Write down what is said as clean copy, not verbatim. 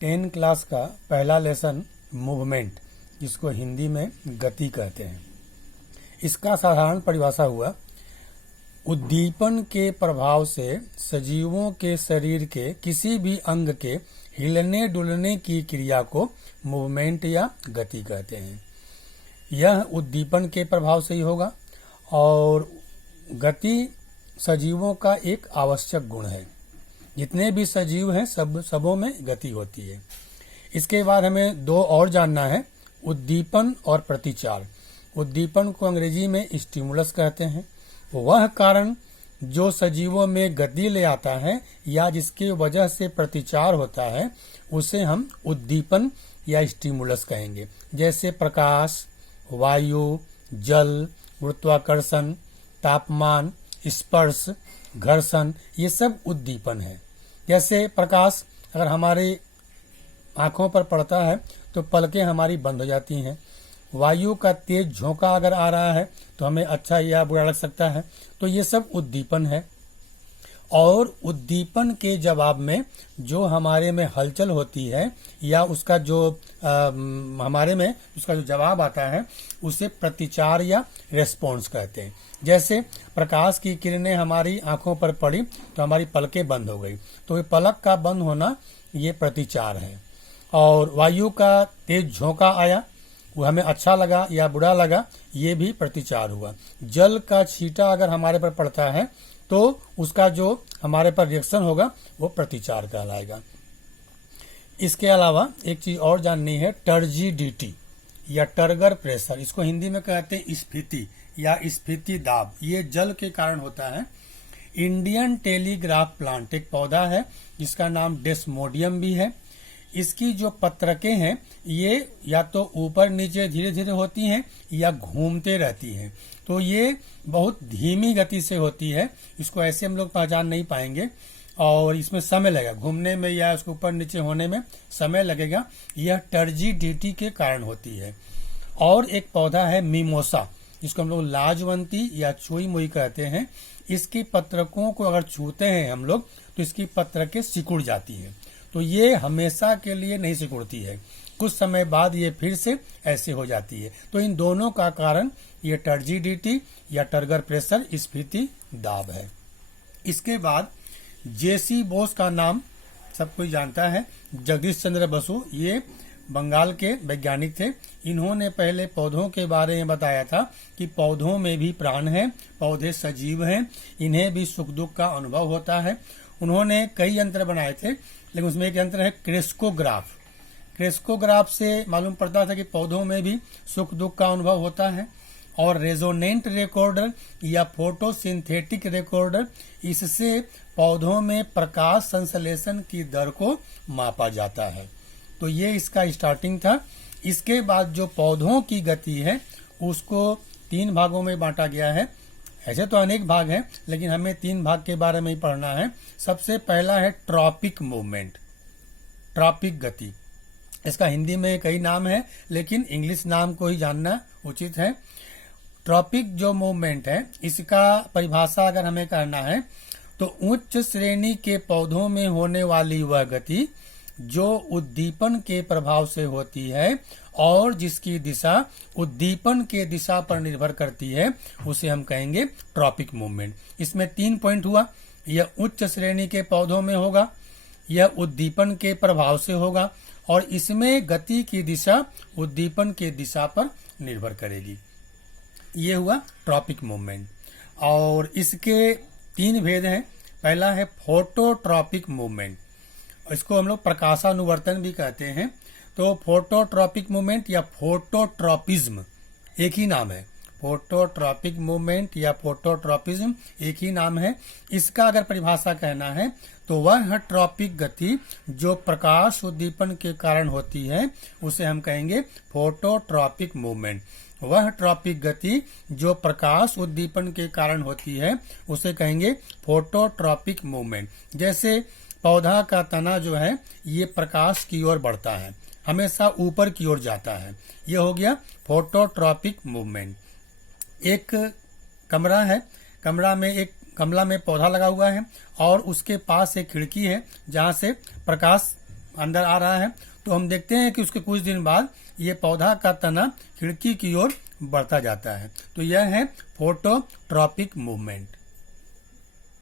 10 class का पहला lesson movement, जिसको हिंदी में गति कहते हैं। इसका साधारण परिभाषा हुआ, उद्दीपन के प्रभाव से सजीवों के शरीर के किसी भी अंग के हिलने डुलने की क्रिया को मूवमेंट या गति कहते हैं। यह उद्दीपन के प्रभाव से ही होगा और गति सजीवों का एक आवश्यक गुण है। जितने भी सजीव हैं सबों में गति होती है। इसके बाद हमें दो और जानना है, उद्दीपन और प्रतिचार। उद्दीपन को अंग्रेजी में स्टिमुलस कहते हैं। वह कारण जो सजीवों में गति ले आता है या जिसकी वजह से प्रतिचार होता है उसे हम उद्दीपन या स्टिमुलस कहेंगे। जैसे प्रकाश, वायु, जल, गुरुत्वाकर्षण, तापमान, स्पर्श, घर्षण, ये सब उद्दीपन है। जैसे प्रकाश अगर हमारी आंखों पर पड़ता है तो पलकें हमारी बंद हो जाती हैं। वायु का तेज झोंका अगर आ रहा है तो हमें अच्छा या बुरा लग सकता है। तो ये सब उद्दीपन है। और उद्दीपन के जवाब में जो हमारे में हलचल होती है या उसका जो हमारे में उसका जो जवाब आता है उसे प्रतिचार या रेस्पॉन्स कहते हैं। जैसे प्रकाश की किरणें हमारी आंखों पर पड़ी तो हमारी पलकें बंद हो गई, तो ये पलक का बंद होना ये प्रतिचार है। और वायु का तेज झोंका आया, वो हमें अच्छा लगा या बुरा लगा, ये भी प्रतिचार हुआ। जल का छींटा अगर हमारे पर पड़ता है तो उसका जो हमारे पर रिएक्शन होगा वो प्रतिचार कहलाएगा। इसके अलावा एक चीज और जाननी है, टर्जिडिटी या टर्गर प्रेशर। इसको हिंदी में कहते हैं स्फीति या स्फीति दाब। ये जल के कारण होता है। इंडियन टेलीग्राफ प्लांट एक पौधा है जिसका नाम डेस्मोडियम भी है। इसकी जो पत्रकें हैं ये या तो ऊपर नीचे धीरे धीरे होती हैं या घूमते रहती हैं। तो ये बहुत धीमी गति से होती है। इसको ऐसे हम लोग पहचान नहीं पाएंगे और इसमें समय लगेगा घूमने में या उसके ऊपर नीचे होने में समय लगेगा। यह टर्जिडिटी के कारण होती है। और एक पौधा है मिमोसा, जिसको हम लोग लाजवंती या छुई मुई कहते हैं। इसकी पत्रकों को अगर छूते हैं हम लोग तो इसकी पत्रकें सिकुड़ जाती हैं। तो ये हमेशा के लिए नहीं सिकुड़ती है, कुछ समय बाद ये फिर से ऐसे हो जाती है। तो इन दोनों का कारण ये टर्जिडिटी या टर्गर प्रेशर स्फीति दाब है। इसके बाद जेसी बोस का नाम सब कोई जानता है, जगदीश चंद्र बसु। ये बंगाल के वैज्ञानिक थे। इन्होंने पहले पौधों के बारे में बताया था कि पौधों में भी प्राण है, पौधे सजीव हैं, इन्हें भी सुख दुख का अनुभव होता है। उन्होंने कई यंत्र बनाए थे, लेकिन उसमें एक यंत्र है क्रेस्कोग्राफ। क्रेस्कोग्राफ से मालूम पड़ता था कि पौधों में भी सुख दुख का अनुभव होता है। और रेजोनेंट रिकॉर्डर या फोटोसिंथेटिक रिकॉर्डर, इससे पौधों में प्रकाश संश्लेषण की दर को मापा जाता है। तो ये इसका स्टार्टिंग था। इसके बाद जो पौधों की गति है उसको 3 भागों में बांटा गया है। ऐसे तो अनेक भाग हैं, लेकिन हमें 3 भाग के बारे में ही पढ़ना है। सबसे पहला है ट्रॉपिक मूवमेंट, ट्रॉपिक गति। इसका हिंदी में कई नाम है, लेकिन इंग्लिश नाम को ही जानना उचित है। ट्रॉपिक जो मूवमेंट है, इसका परिभाषा अगर हमें करना है तो उच्च श्रेणी के पौधों में होने वाली वह गति जो उद्दीपन के प्रभाव से होती है और जिसकी दिशा उद्दीपन के दिशा पर निर्भर करती है, उसे हम कहेंगे ट्रॉपिक मूवमेंट। इसमें 3 पॉइंट हुआ। यह उच्च श्रेणी के पौधों में होगा, यह उद्दीपन के प्रभाव से होगा और इसमें गति की दिशा उद्दीपन के दिशा पर निर्भर करेगी। ये हुआ ट्रॉपिक मूवमेंट। और इसके 3 भेद हैं। पहला है फोटोट्रॉपिक मूवमेंट, इसको हम लोग प्रकाशानुवर्तन भी कहते हैं। तो फोटोट्रॉपिक मूवमेंट या फोटोट्रॉपिज्म एक ही नाम है। फोटोट्रॉपिक मूवमेंट या फोटोट्रॉपिज्म एक ही नाम है। इसका अगर परिभाषा कहना है तो वह ट्रॉपिक गति जो प्रकाश उद्दीपन के कारण होती है उसे हम कहेंगे फोटोट्रॉपिक मूवमेंट। वह ट्रॉपिक गति जो प्रकाश उद्दीपन के कारण होती है उसे कहेंगे फोटोट्रॉपिक मूवमेंट। जैसे पौधा का तना जो है ये प्रकाश की ओर बढ़ता है, हमेशा ऊपर की ओर जाता है। ये हो गया फोटोट्रॉपिक मूवमेंट। एक कमरा है, कमरा में पौधा लगा हुआ है और उसके पास एक खिड़की है जहाँ से प्रकाश अंदर आ रहा है, तो हम देखते हैं कि उसके कुछ दिन बाद ये पौधा का तना खिड़की की ओर बढ़ता जाता है। तो यह है फोटोट्रॉपिक मूवमेंट।